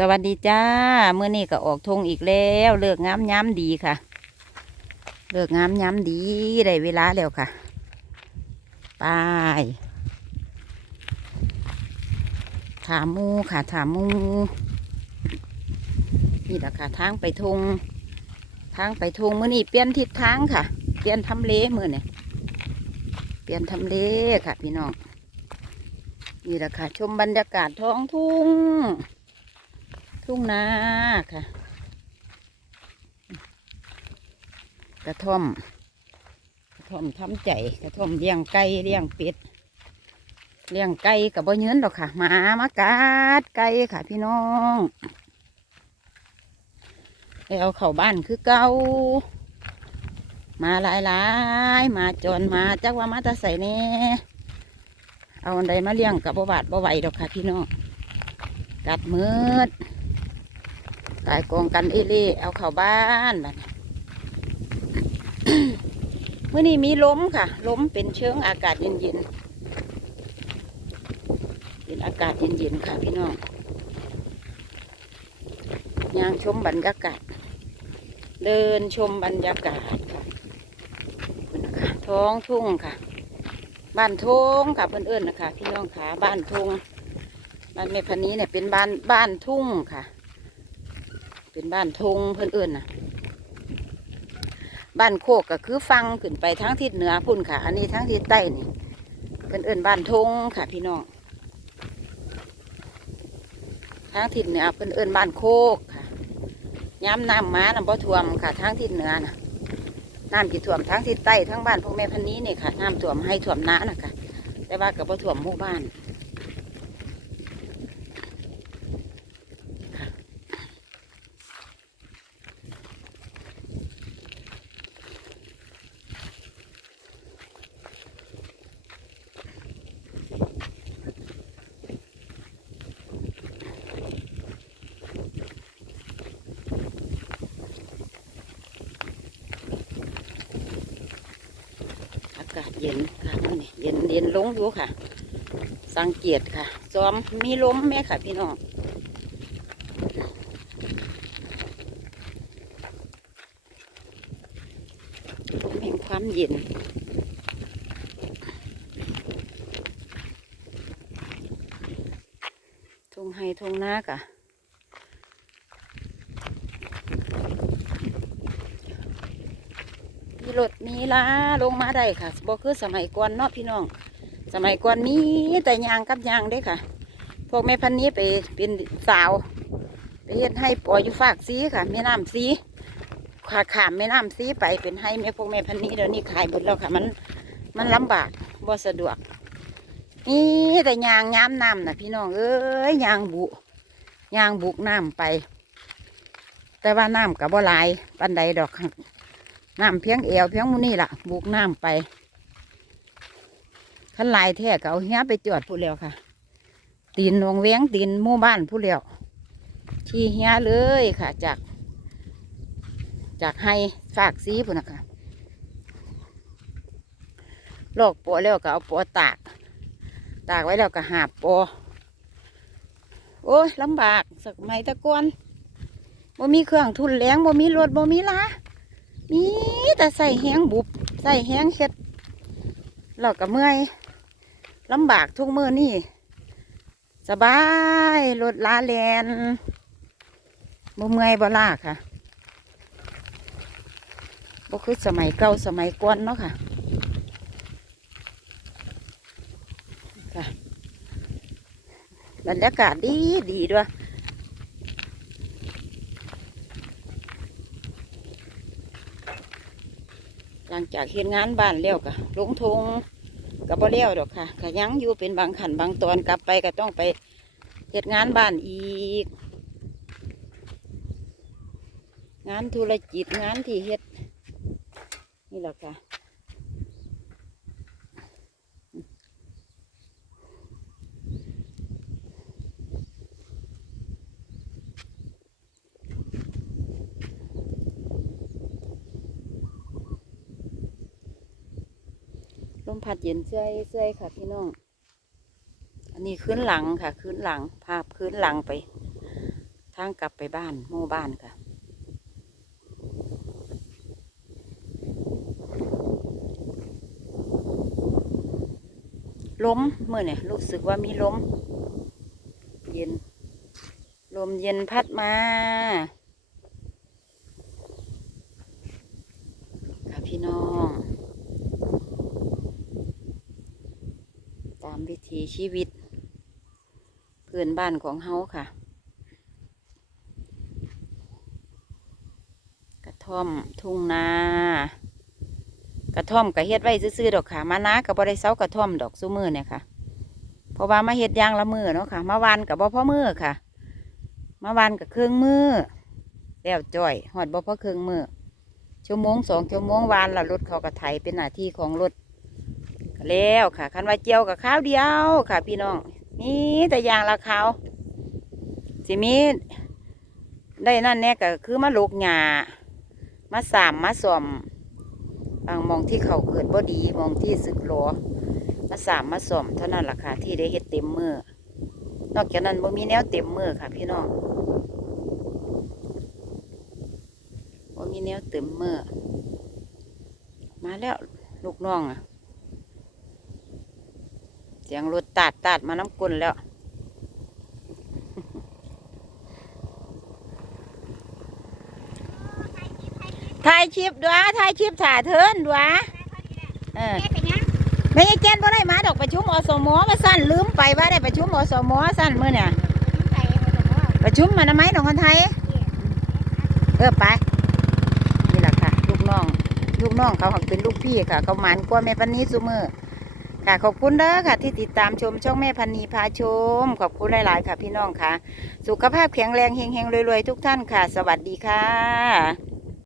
สวัสดีจ้าเมื่อนี้ก็ออกทงอีกแล้วเลิกงามย้ำดีค่ะ เลิกงามย้ำดีได้เวลาแล้วค่ะไปถามมูค่ะถามมู นี่แหละค่ะทางไปทงทางไปทงเมื่อนี้เปลี่ยนทิศทางค่ะ เปลี่ยนทำเลมื่อนี่เปลี่ยนทำเลค่ะ พี่น้องนี่แหละค่ะ ชมบรรยากาศท้องทุ่ง ทุ่งนาค่ะ กระท่อม กระท่อมทำใจ กระท่อมเลี้ยงไก่เลี้ยงเป็ดเลี้ยงไก่กับบ่เยืนหรอกค่ะหมามากัดไก่ค่ะ พี่น้องเอาเข้าบ้านคือเก่ามาหลายหลายมาจนมาจักว่ามาตาใส่แน่เอาอันใดมาเลี้ยงกับบ่บาดบ่ไหวดอกค่ะพี่น้องกัดมืด ตายกองกันอเล่เอาเข้าบ้านบัดเมื่อนี้มีล้มค่ะล้มเป็นเชิงอากาศเย็นๆเป็นอากาศเย็นๆค่ะพี่น้องยางชมบรรยากาศ เดินชมบรรยากาศค่ะท้องทุ่งค่ะ บ้านทงค่ะเพื่อนเอิญนะคะพี่น้องขาบ้านทงบ้านเมพันนี้เนี่ยเป็นบ้านบ้านทุ่งค่ะ เป็นบ้านทงเพื่อนเอิญนนะบ้านโคกก็คือฟังขึ้นไปทั้งทิศเหนือพุ่นค่ะ อันนี้ทั้งทิศใต้นี่เพื่อนเอิญบ้านทงค่ะพี่น้องทั้งทิศเหนือเพื่อนเอิญบ้านโคกค่ะย้ำน้ำม้าน้ำบ่ท่วมค่ะทั้งทิศเหนือนะน้ำที่ท่วมทั้งทิศใต้ทั้งบ้านพวกแม่พันนี้นี่ค่ะน้ำท่วมให้ท่วมน้านะคะแต่ว่ากับบ่ท่วมหมู่บ้าน เย็นค่ะมื้อนี่เย็นเย็นลงอยู่ค่ะ สังเกตค่ะซ้อมมีลมแม่ค่ะพี่น้องลมแห่งความเย็นทงไฮทงนากะ รถมีลาลงมาได้ค่ะบ่คือสมัยก่อนเนาะพี่น้อง สมัยก่อนมีแต่ยางกับยางเด้ค่ะ พวกแม่พันนี้ไปเป็นสาว ไปเฮ็ดให้ปล่อยอยู่ฝากซีค่ะแม่น้ำซีขาขามแม่น้ำซีไปเป็นให้แม่พวกแม่พันนี้เดี๋ยวนี้ขายหมดแล้วค่ะ มันมันลำบากบ่สะดวกนี่แต่ยางย้ำน้ำนะพี่น้องเอ้ยยางบุยางบุกน้ำไป แต่ว่าน้ำกับบ่หลายปันใดดอกค่ะ น้ำเพียงเอวเพียงมูนี่ล่ะ บุกน้ำไปขันลายแท้ก็เอาเฮียไปจอดผู้เลี้ยวค่ะ ตีนหนองเวียงตีนหมู่บ้านผู้เลี้ยวที่เฮียเลยค่ะ จาก จากให้ฝากซีพุ่นนะคะลอกปัวแล้วก็เอาปัวตาก ตากไว้แล้วก็หาปัวโอ้ยลำบากสักไม่ตะกอนบ่มีเครื่องทุนแรงบ่มีรถบ่มีลา มีแต่ใส่แห้งบุบใส่แห้งเฮ็ดเราก็เมื่อยลำบากทุกมือนี่ สบายรถลาแลนบ่เมื่อยบ่ลาค่ะบ่คือสมัยเก่าสมัยก่อนเนาะค่ะค่ะบรรยากาศดีดีด้วย ลังจากเฮ็ดงานบ้านแล้วกะลงทงกับบ่เล้ยวดอกค่ะก็ยังอยู่เป็นบางขันบางตอนกลับไปก็ต้องไปเฮ็ดงานบ้านอีก งานธุรกิจงานที่เฮ็ดนี่แหละค่ะ ลมพัดเย็นเสื้อยเสื้อยค่ะพี่น้อง อันนี้คืนหลังค่ะคืนหลัง ภาพคืนหลังไป ทางกลับไปบ้านหมู่บ้านค่ะ ล้มเมื่อเนี่ยรู้สึกว่ามีลมเย็น ลมเย็นพัดมาค่ะพี่น้อง ตามวิถีชีวิตเพื่อนบ้านของเฮาค่ะ กระท่อมทุ่งนากระท่อมก็เฮ็ดไว้ซื่อๆดอกค่ะ มานากับ่ได้เซากระท่อมดอกซุมือเนี่ยค่ะเพราะว่ามาเฮ็ดยางละมือเนาะค่ะ มาวานกับบ่พ่อมือค่ะ มาวานกับเครื่องมือแล้วจ่อยหอดบ่พ่อเครื่องมือชั่วโมงสองชั่วโมงวานละรถเขากระไถเป็นหน้าที่ของรถ แล้วค่ะคันว่าเจียวกับข้าวเดียวค่ะ พี่น้องนี่แต่ยางละขาวสิมีได้นั่นแน่ก็คือมาลกหญ้ามาสามมาสอมบางมองที่เขาเกิดบ่ดีมองที่สึกหรอมาสามมาสอมเท่านั้นล่ะค่ะที่ได้เฮ็ดเต็มมือนอกจากนั้นบ่มีแนวเต็มมือค่ะ พี่น้องบ่มีแนวเต็มมือมาแล้วลูกน้องอะ เสียงรถตัดตัดมาน้ำกลนแล้ว ถ่ายคลิปด้วย ถ่ายคลิปถ่าเทินด้วยเออแม่ยังไม่ใช่แกนบ่ได้มาดอกประชุมอสมมาสั้นลืมไปว่าได้ประชุมอสมสั้นมื้อเนี่ยใส่เอาแต่ว่าประชุมมาทำไมของคนไทย เออไป นี่แหละค่ะ ลูกน้อง ลูกน้องเขาหักเป็นลูกพี่ค่ะ เขาหมานกว่าแม่พันนี้ซุมือ ค่ะขอบคุณเด้อค่ะที่ติดตามชมช่องแม่พันนีพาชม ขอบคุณหลาย ๆ ค่ะพี่น้องค่ะ สุขภาพแข็งแรงเฮงๆรวย ๆ ทุกท่านค่ะ สวัสดีค่ะ